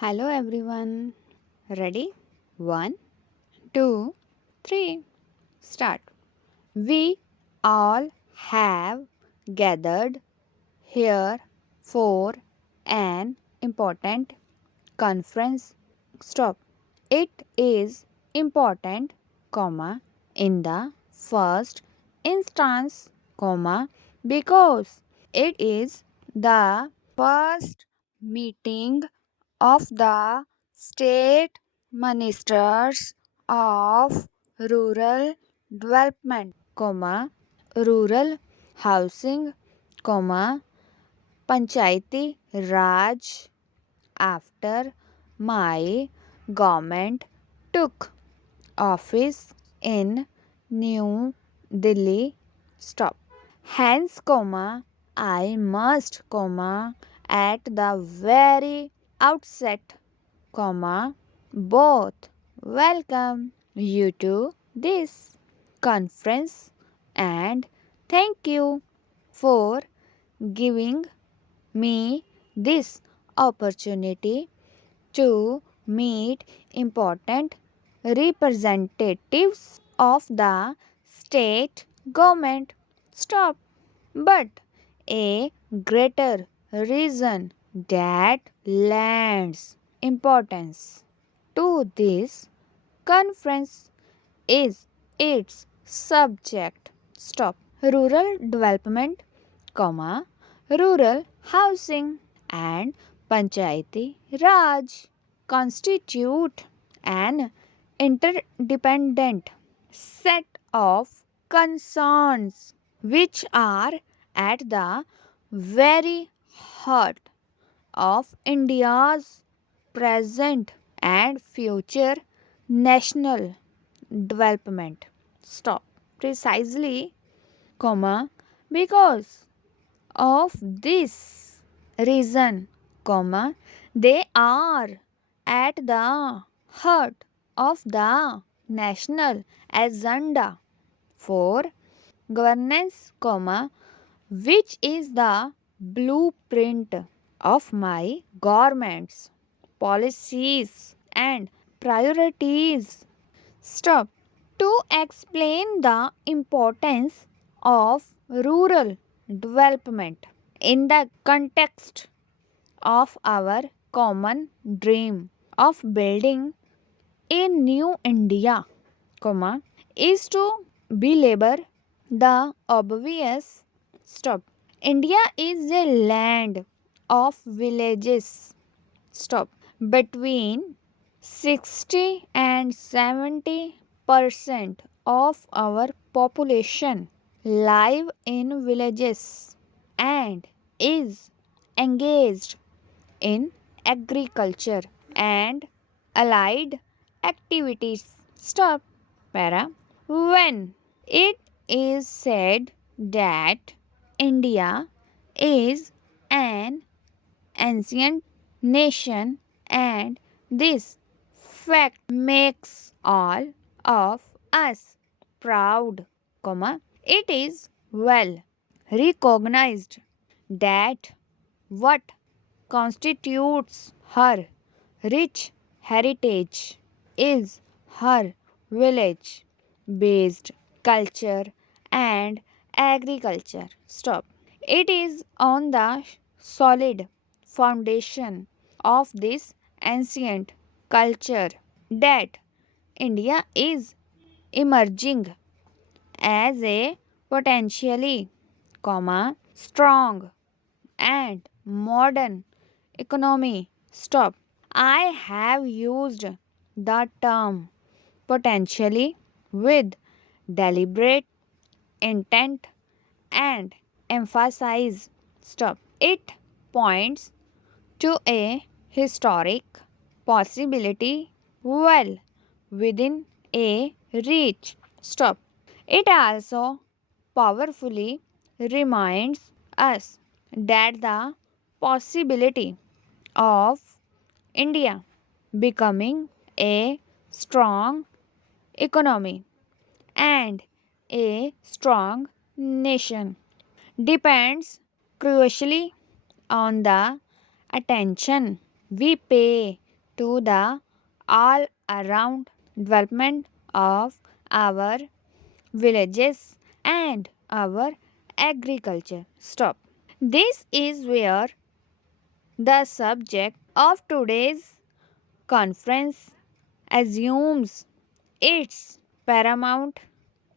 Hello everyone. Ready? One, two, three. Start. We all have gathered here for an important conference. Stop. It is important, comma, in the first instance, comma, because it is the first meeting of the state ministers of rural development, comma, rural housing, comma, panchayati raj after my government took office in New Delhi. Stop. Hence, comma, I must, comma, at the very outset, comma, both welcome you to this conference and thank you for giving me this opportunity to meet important representatives of the state government. Stop. But a greater reason that lends importance to this conference is its subject. Stop. Rural development, comma, rural housing and panchayati raj constitute an interdependent set of concerns which are at the very heart of India's present and future national development. Stop. Precisely, comma, because of this reason, comma, they are at the heart of the national agenda for governance, comma, which is the blueprint of my government's policies and priorities. Stop. To explain the importance of rural development in the context of our common dream of building a new India, comma, is to belabor the obvious. Stop. India is a land of villages. Stop. Between 60 and 70% of our population live in villages and is engaged in agriculture and allied activities. Stop. Para. When it is said that India is an ancient nation and this fact makes all of us proud, comma, it is well recognized that what constitutes her rich heritage is her village based culture and agriculture. Stop. It is on the solid foundation of this ancient culture that India is emerging as a potentially, comma, strong and modern economy. Stop. I have used the term potentially with deliberate intent and emphasize. Stop. It points to a historic possibility well within a reach. Stop. It also powerfully reminds us that the possibility of India becoming a strong economy and a strong nation depends crucially on the attention we pay to the all around development of our villages and our agriculture. Stop. This is where the subject of today's conference assumes its paramount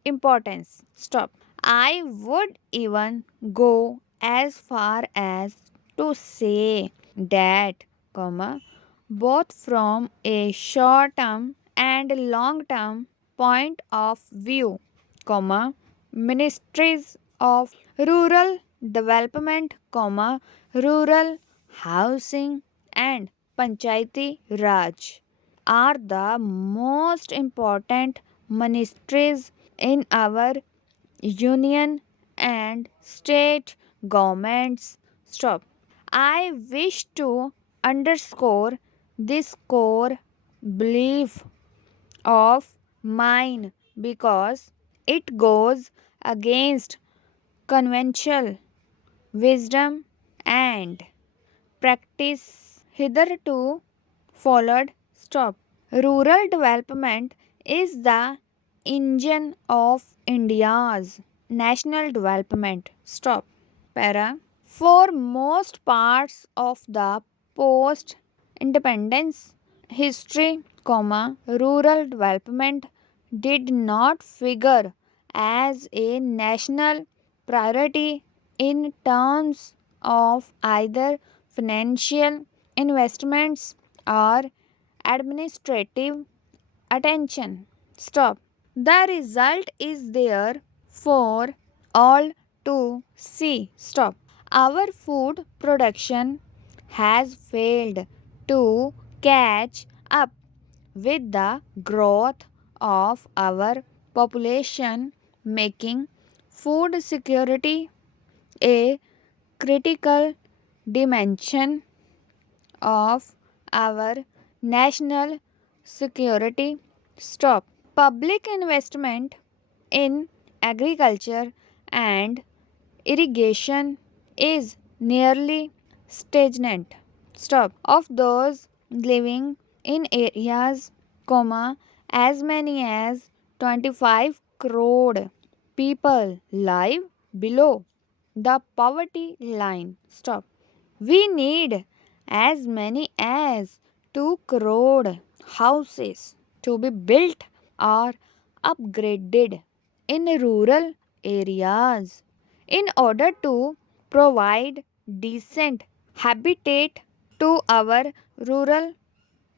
importance. Stop. I would even go as far as to say that, both from a short term and long term point of view, ministries of rural development, rural housing and panchayati raj are the most important ministries in our union and state governments. Stop. I wish to underscore this core belief of mine because it goes against conventional wisdom and practice hitherto followed. Stop. Rural development is the engine of India's national development. Stop. Para. For most parts of the post independence history, rural development did not figure as a national priority in terms of either financial investments or administrative attention. Stop. The result is there for all to see. Stop. Our food production has failed to catch up with the growth of our population, making food security a critical dimension of our national security. Stop. Public investment in agriculture and irrigation is nearly stagnant. Stop. Of those living in areas, as many as 25 crore people live below the poverty line. Stop. We need as many as 2 crore houses to be built or upgraded in rural areas in order to provide decent habitat to our rural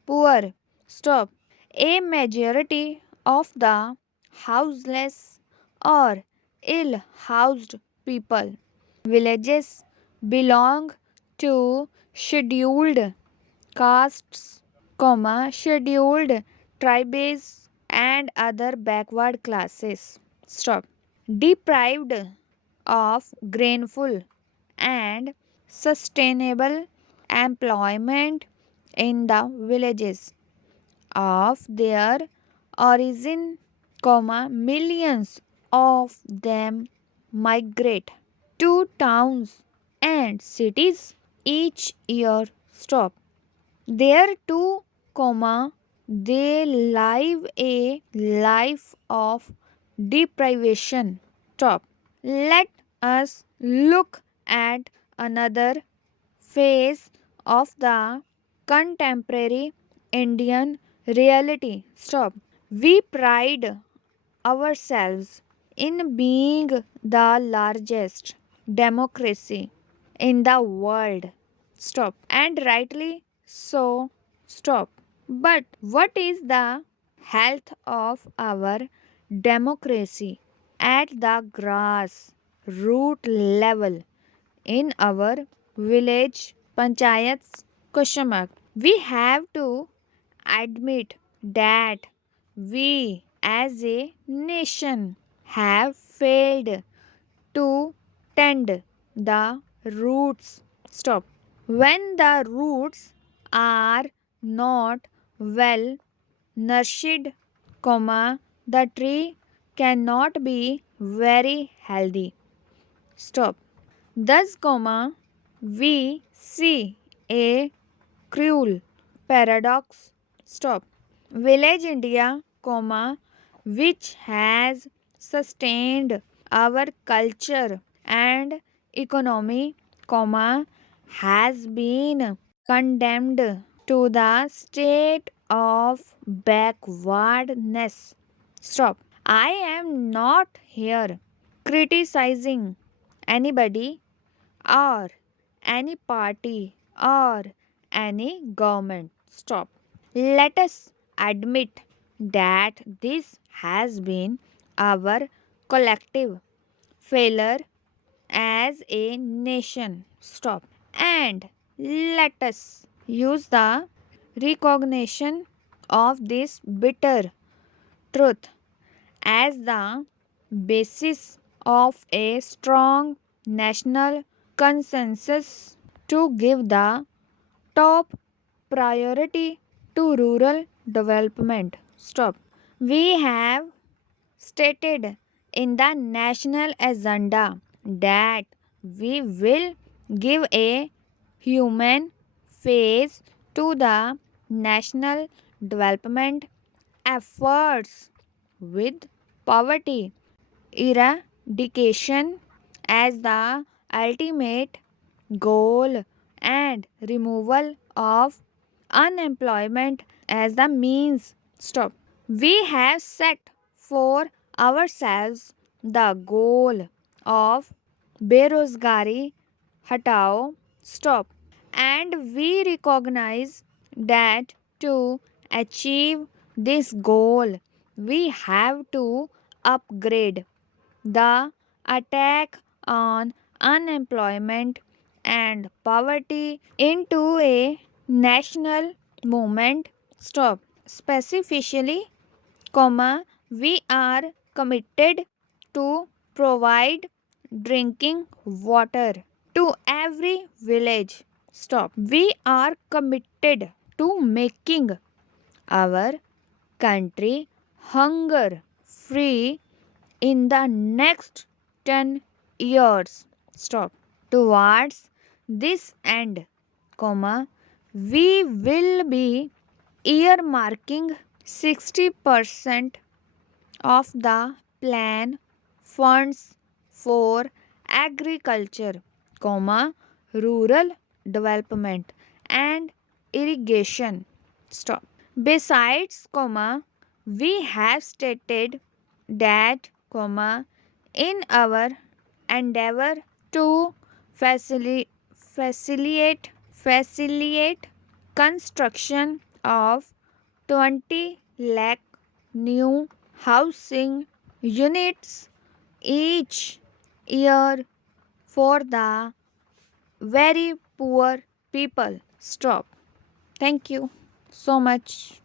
poor. Stop. A majority of the houseless or ill housed people villages belong to scheduled castes, scheduled tribes and other backward classes. Stop. Deprived of gainful and sustainable employment in the villages of their origin, millions of them migrate to towns and cities each year. Stop. There too, they live a life of deprivation. Stop. Let us look at another phase of the contemporary Indian reality. Stop. We pride ourselves in being the largest democracy in the world. Stop. And rightly so. Stop. But what is the health of our democracy at the grass root level in our village panchayats? Question mark. We have to admit that we as a nation have failed to tend the roots. Stop. When the roots are not well nourished, the tree cannot be very healthy. Stop. Thus, we see a cruel paradox. Stop. Village India, comma, which has sustained our culture and economy, comma, has been condemned to the state of backwardness. Stop. I am not here criticizing anybody or any party or any government. Stop. Let us admit that this has been our collective failure as a nation. Stop. And let us use the recognition of this bitter truth as the basis of a strong national consensus to give the top priority to rural development. Stop. We have stated in the national agenda that we will give a human face to the national development efforts with poverty eradication as the ultimate goal and removal of unemployment as the means. Stop. We have set for ourselves the goal of Berozgari Hatao. Stop. And we recognize that to achieve this goal, we have to upgrade the attack on unemployment and poverty into a national movement. Stop. Specifically, comma, we are committed to provide drinking water to every village. Stop. We are committed to making our country hunger free in the next 10 years. Stop. Towards this end, comma, we will be earmarking 60% of the plan funds for agriculture, comma, rural development and irrigation. Stop. Besides, comma, we have stated that, comma, in our endeavor to facilitate construction of 20 lakh new housing units each year for the very poor people. Stop. Thank you so much.